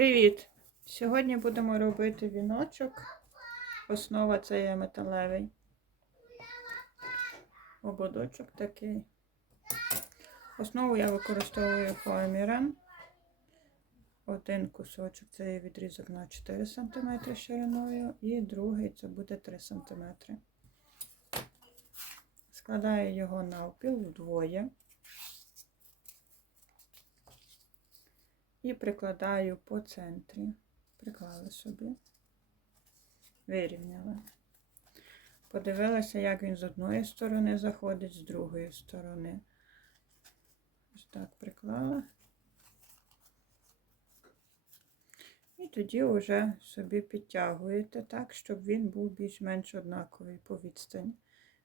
Привіт! Сьогодні будемо робити віночок. Основа це є металевий. Ободочок такий. Основу я використовую фоаміран. Один кусочок це є відрізок на 4 см шириною, і другий це буде 3 см. Складаю його навпіл вдвоє. І прикладаю по центрі. Приклали собі. Вирівняла. Подивилася, як він з одної сторони заходить, з другої сторони. Ось так приклала. І тоді вже собі підтягуєте так, щоб він був більш-менш однаковий по відстані.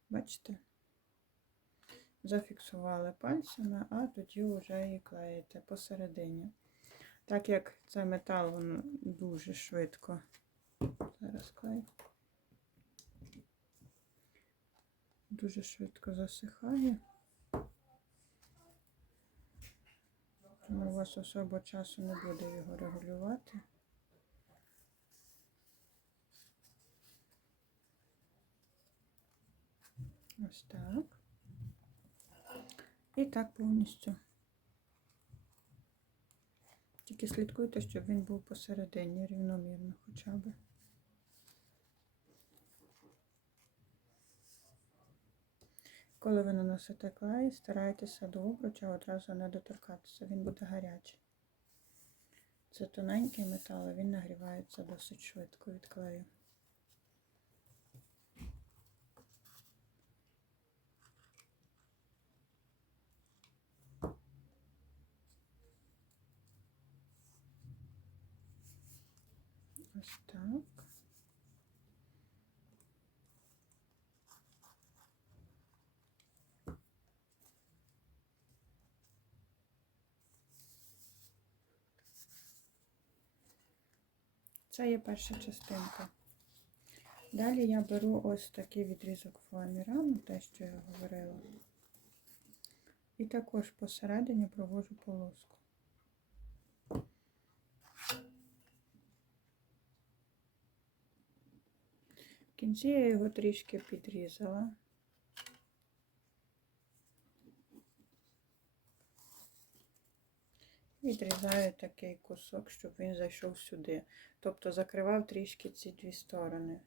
Бачите? Зафіксували пальцями, а тоді вже і клеїте посередині. Так як це метал, він дуже швидко. Зараз клею. Дуже швидко засихає. Тому у вас особо часу не буде його регулювати. Ось так. І так повністю. Тільки слідкуйте, щоб він був посередині, рівномірно хоча б. Коли ви наносите клей, старайтеся до обруча одразу не доторкатися, він буде гарячий. Це тоненький метал, він нагрівається досить швидко від клею. Ось так. Це є перша частинка. Далі я беру ось такий відрізок фоамірану, те, що я говорила. І також посередині провожу полоску. В кінці я його трішки підрізала. Відрізаю такий кусок, щоб він зайшов сюди. Тобто закривав трішки ці дві сторони.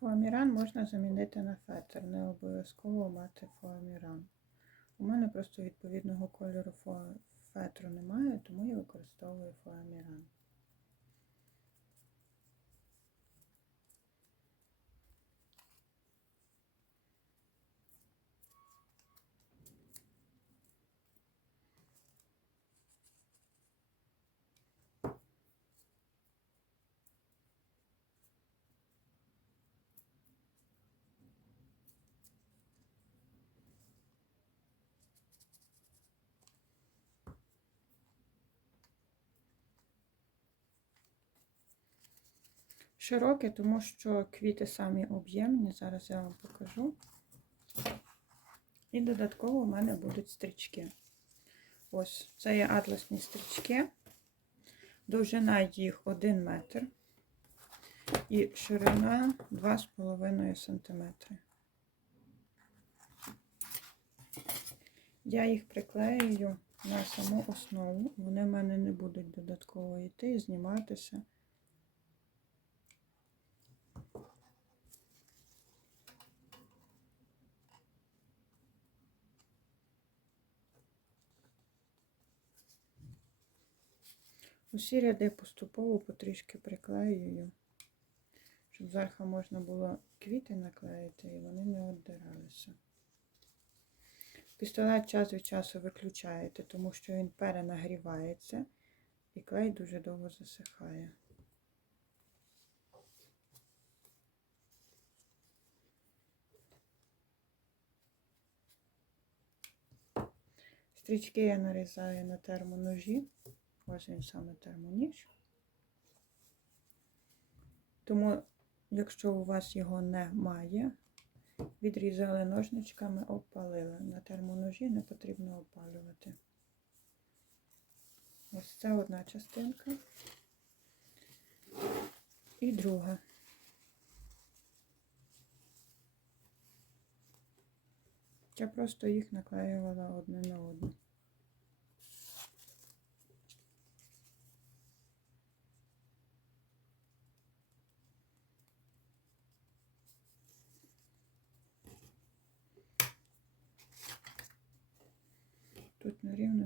Фоаміран можна замінити на фетр, не обов'язково мати фоаміран. У мене просто відповідного кольору фетру немає, тому я використовую фоаміран. Широке, тому що квіти самі об'ємні, зараз я вам покажу. І додатково у мене будуть стрічки. Ось, це є атласні стрічки. Довжина їх 1 метр і ширина 2,5 см. Я їх приклею на саму основу. Вони в мене не будуть додатково йти і зніматися. Усі ряди поступово потрішки приклеюю, щоб зверху можна було квіти наклеїти і вони не віддиралися. Пістолет час від часу виключаєте, тому що він перенагрівається і клей дуже довго засихає. Стрічки я нарізаю на термоножі. Він саме термоніж. Тому, якщо у вас його немає, відрізали ножничками, обпалили. На термоножі не потрібно опалювати. Ось це одна частинка. І друга. Я просто їх наклеювала одне на одну.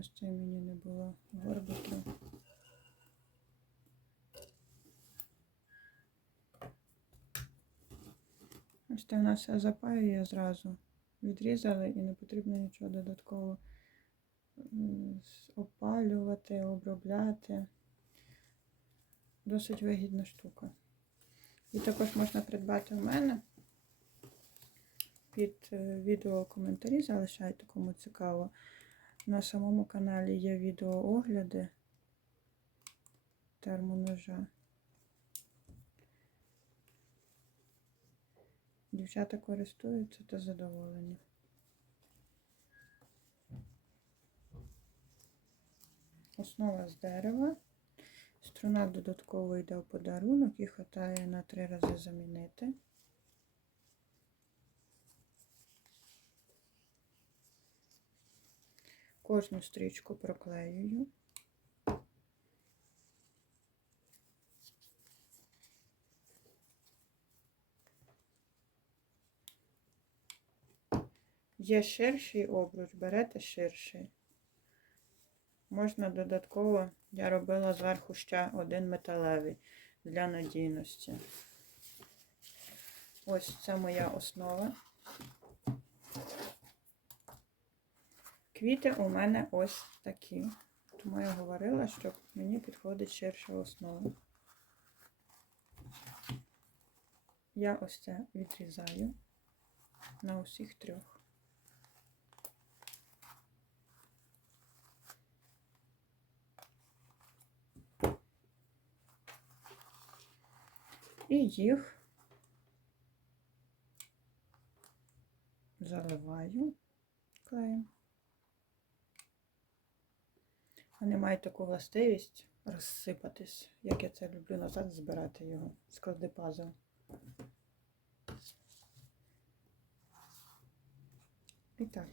Тут нерівностей мені не було горбиків. Ось це в нас все запаює зразу. Відрізали і не потрібно нічого додатково опалювати, обробляти. Досить вигідна штука. І також можна придбати у мене. Під е, відео коментарі залишайте, кому цікаво. На самому каналі є відеоогляди термоножа. Дівчата користуються та задоволені. Основа з дерева. Струна додатково йде в подарунок і хватає на три рази замінити. Кожну стрічку проклеюю. Є ширший обруч, берете ширший. Можна додатково, я робила зверху ще один металевий для надійності. Ось це моя основа. Квіти у мене ось такі. Тому я говорила, що мені підходить ширша основа. Я ось це відрізаю на усіх трьох. І їх заливаю клеєм. Вони мають таку властивість розсипатись, як я це люблю назад збирати його, склади пазл. І так.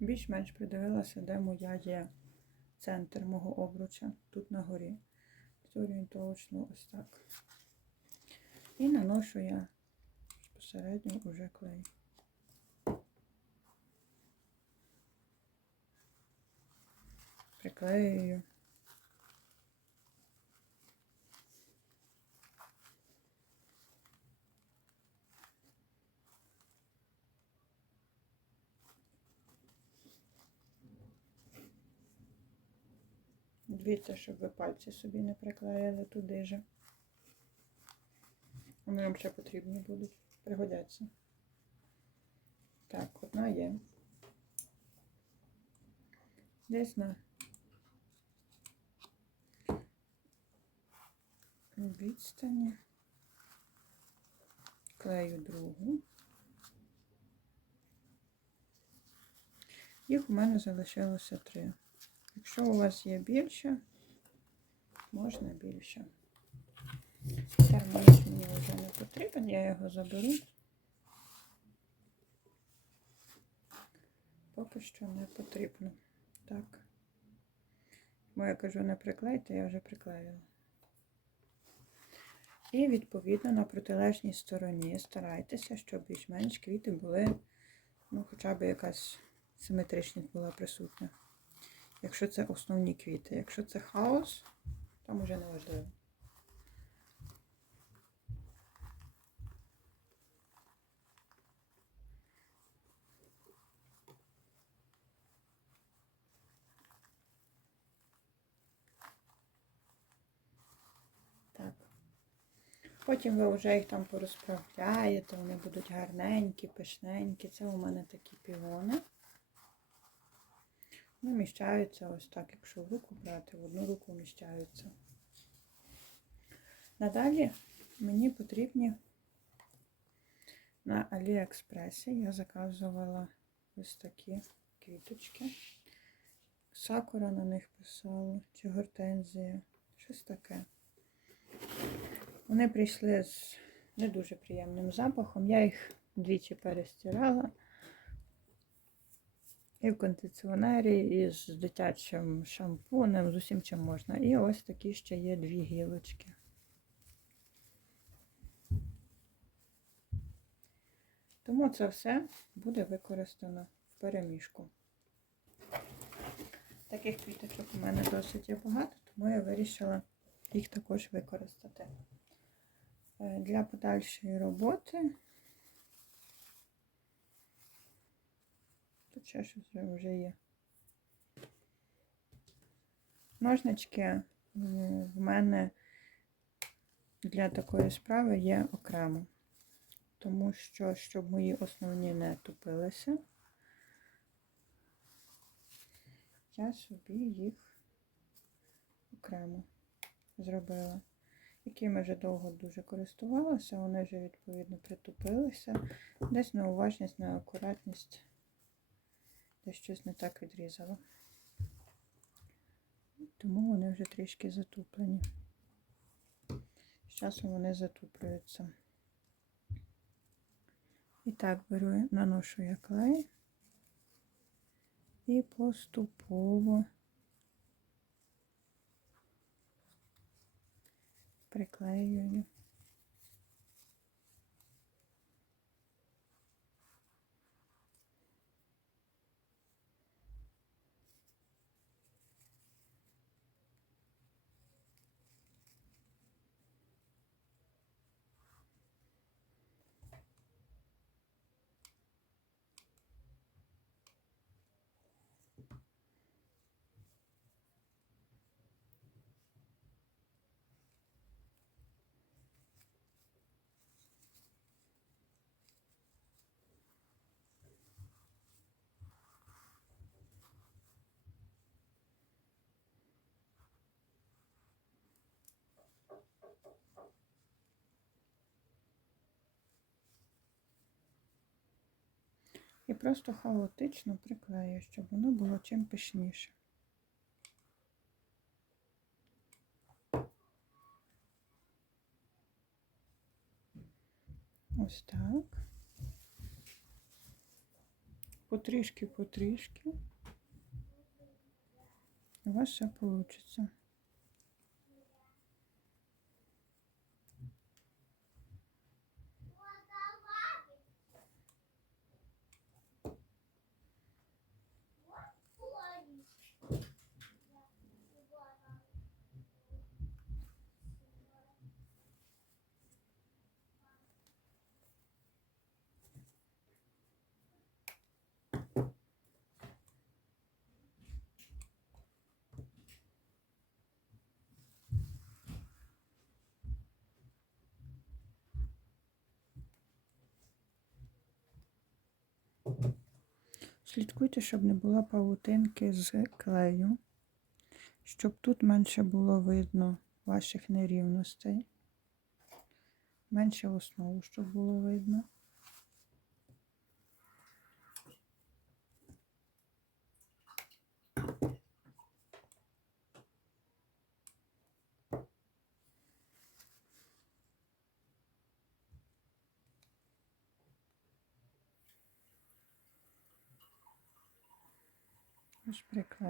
Більш-менш придивилася, де моя є центр мого обруча, тут на горі. Зорієнтовочно ось так. І наношу я безпосередньо уже клей. Приклеюю. Дивіться, щоб ви пальці собі не приклеїли туди же. Вони вам ще потрібні будуть. Пригодяться. Так, одна є. Десь на відстані. Клею другу. Їх у мене залишилося три. Якщо у вас є більше, можна більше. Термоніж мені вже не потрібен, я його заберу. Поки що не потрібно. Так. Бо я кажу, не приклейте, я вже приклеїла. І відповідно на протилежній стороні старайтеся, щоб більш-менш квіти були, ну, хоча б якась симетричність була присутня. Якщо це основні квіти. Якщо це хаос, там уже не важливо. Так. Потім ви вже їх там порозправляєте, вони будуть гарненькі, пишненькі. Це у мене такі півони. Ну, вміщаються ось так, якщо в руку брати, в одну руку вміщаються. Надалі мені потрібні на Аліекспресі я заказувала ось такі квіточки. Сакура на них писала, чи гортензія, щось таке. Вони прийшли з не дуже приємним запахом. Я їх двічі перестирала. І в кондиціонері, і з дитячим шампунем, з усім чим можна. І ось такі ще є дві гілочки. Тому це все буде використано в переміжку. Таких квіточок у мене досить є багато, тому я вирішила їх також використати. Е, Для подальшої роботи Тут ще щось вже є. Ножнички в мене для такої справи є окремо. Тому що, щоб мої основні не тупилися, я собі їх окремо зробила. Якими вже довго дуже користувалася, вони вже відповідно притупилися. Десь неуважність, неакуратність я щось не так відрізала. Тому вони вже трішки затуплені. З часом вони затуплюються. І так беру, наношу я клей і поступово приклеюю. І просто хаотично приклею, щоб воно було чим пишніше. Ось так. Потрішки, потрішки. У вас все вийде. Слідкуйте, щоб не було павутинки з клею, щоб тут менше було видно ваших нерівностей. Менше основу, щоб було видно. Vamos para cá.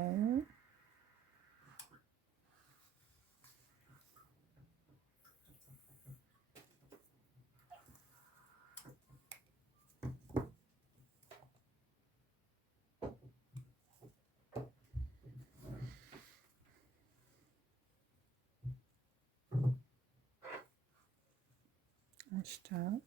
Está.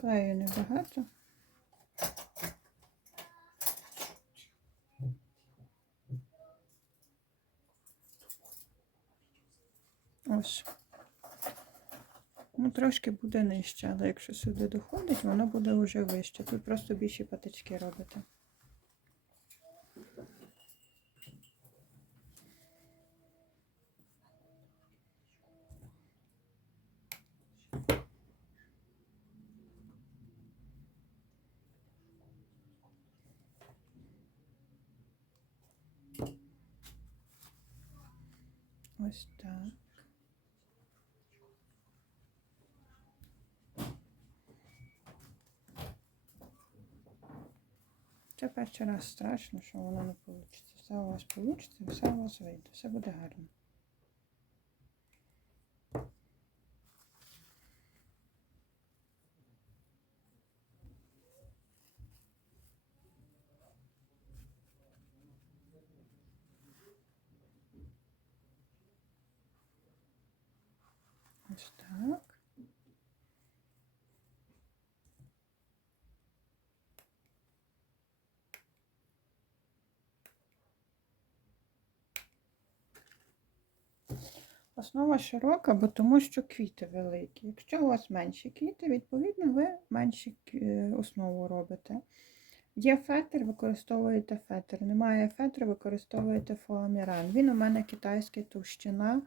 Клею небагато. Ось. Ну, трошки буде нижче, але якщо сюди доходить, воно буде вже вище. Тут просто більші патички робите. Ось так. Це перший раз страшно, що воно не вийде. Все у вас вийде, все у вас вийде, все буде гарно. Ось так. Основа широка, бо тому що квіти великі. Якщо у вас менші квіти, відповідно, ви менші е, основу робите. Є фетр, використовуєте фетр. Немає фетру, використовуєте фоаміран. Він у мене китайська товщина,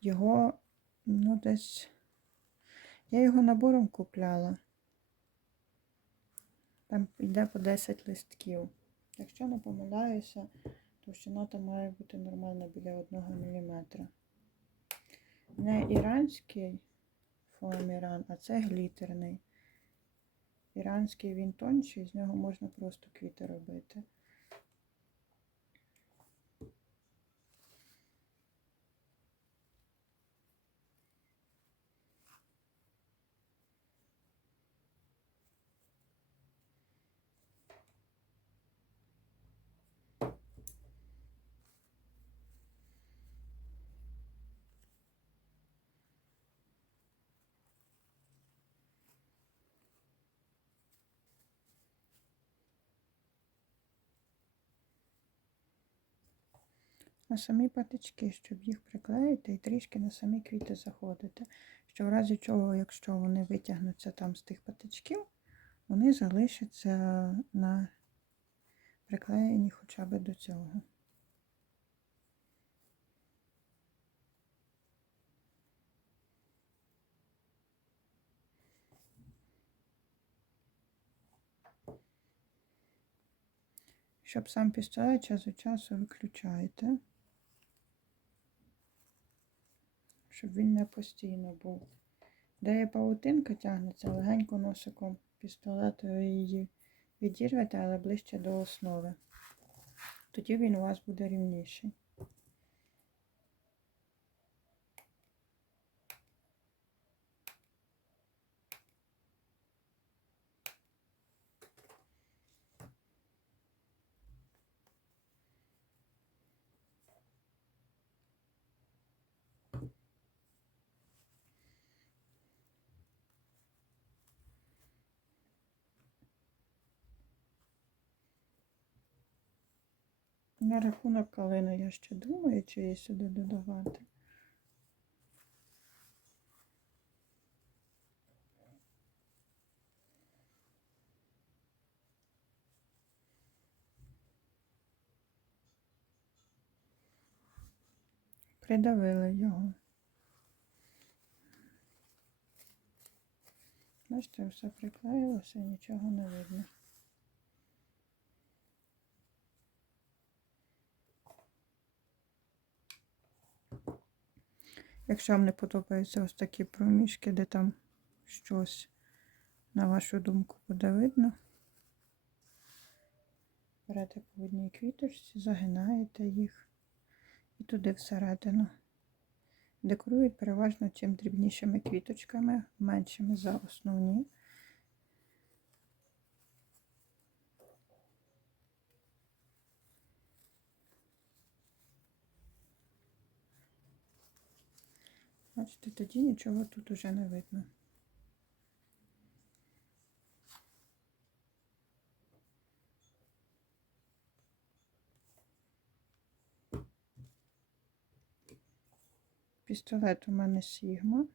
його, ну, десь. Я його набором купляла. Там йде по 10 листків. Якщо не помиляюся, товщина там має бути нормальна біля 1 мм. Не іранський фоаміран, а це глітерний. Іранський він тонший, з нього можна просто квіти робити. На самі патички, щоб їх приклеїти і трішки на самі квіти заходити. Що в разі чого, якщо вони витягнуться там з тих патичків, вони залишаться на приклеєні хоча б до цього. Щоб сам пістолет час від часу виключаєте. Щоб він не постійно був. Де паутинка тягнеться, легенько носиком пістолету її відірвете, але ближче до основи. Тоді він у вас буде рівніший. На рахунок калини я ще думаю, чи її сюди додавати. Придавили його. Бачите, все приклеїлося нічого не видно. Якщо вам не подобаються ось такі проміжки, де там щось, на вашу думку, буде видно, берете по одній квіточці, загинаєте їх і туди всередину. Декорують переважно чим дрібнішими квіточками, меншими за основні. Бачите, тоді нічого тут уже не видно. Пістолет у мене Сігма.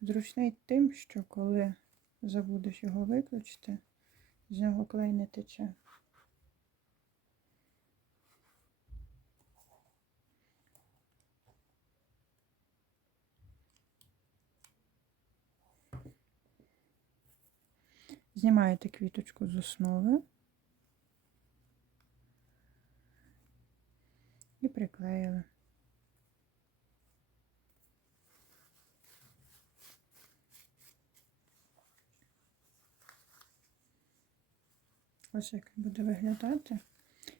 Зручний тим, що коли забудеш його виключити, з нього клей не тече. Знімаєте квіточку з основи і приклеїли. Ось як буде виглядати.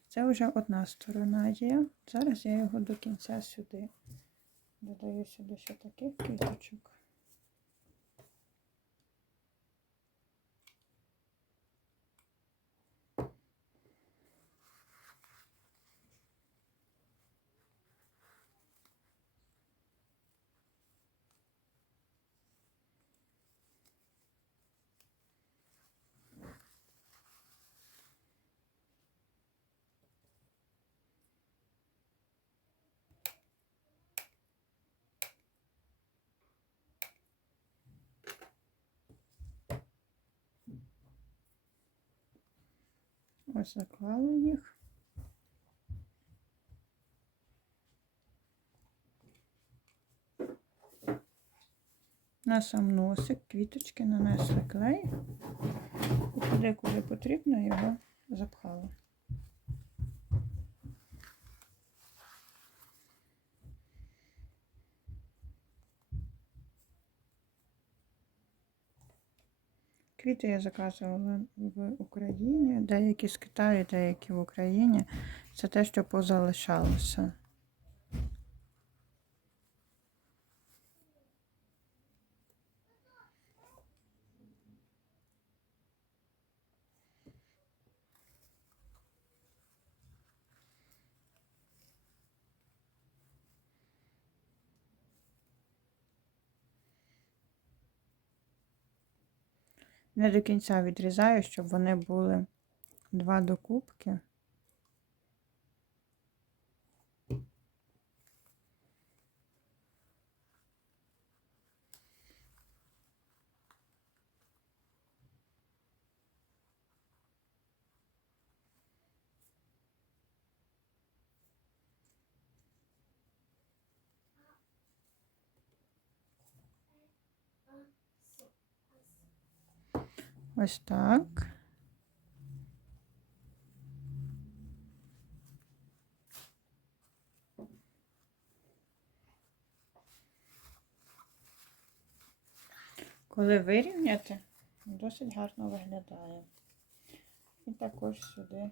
Це вже одна сторона є. Зараз я його до кінця сюди. Додаю сюди ще таких квіточок. Ось заклали їх. На сам носик квіточки нанесли клей і туди, куди потрібно, його запхали. Квіти я заказувала в Україні, деякі з Китаю, деякі в Україні. Це те, що позалишалося. Не до кінця відрізаю, щоб вони були два докупки. Ось так. Коли вирівняти, досить гарно виглядає. І також сюди.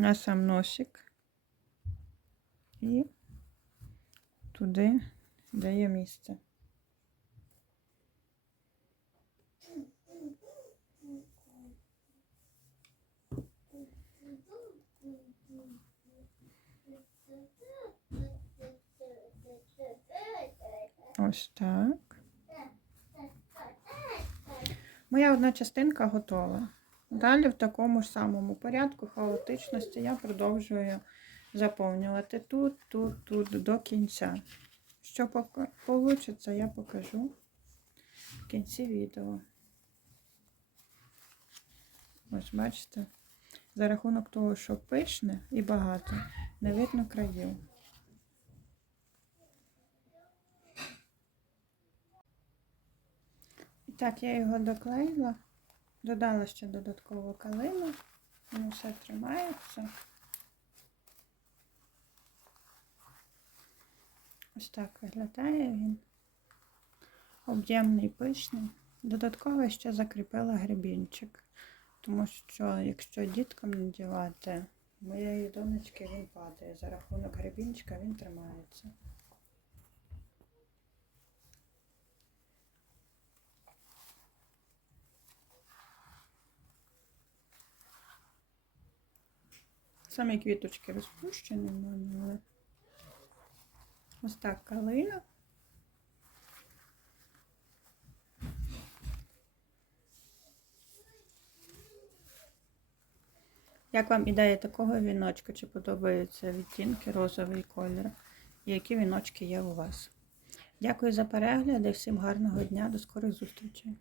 На сам носик і туди дає місце. Ось так. Моя одна частинка готова. Далі в такому ж самому порядку хаотичності я продовжую заповнювати тут, тут, тут до кінця. Що вийде, я покажу в кінці відео. Ось, бачите, за рахунок того, що пишне і багато, не видно країв. І так, я його доклеїла. Додала ще додаткову калину, воно все тримається. Ось так виглядає він. Об'ємний пишний. Додатково ще закріпила гребінчик, тому що, якщо діткам надівати, моєї донечки він падає. За рахунок гребінчика він тримається. Самі квіточки розпущені в мене, але ось так калина. Як вам ідея такого віночка? Чи подобаються відтінки розовий колір? І які віночки є у вас? Дякую за перегляд і всім гарного дня. До скорих зустрічей!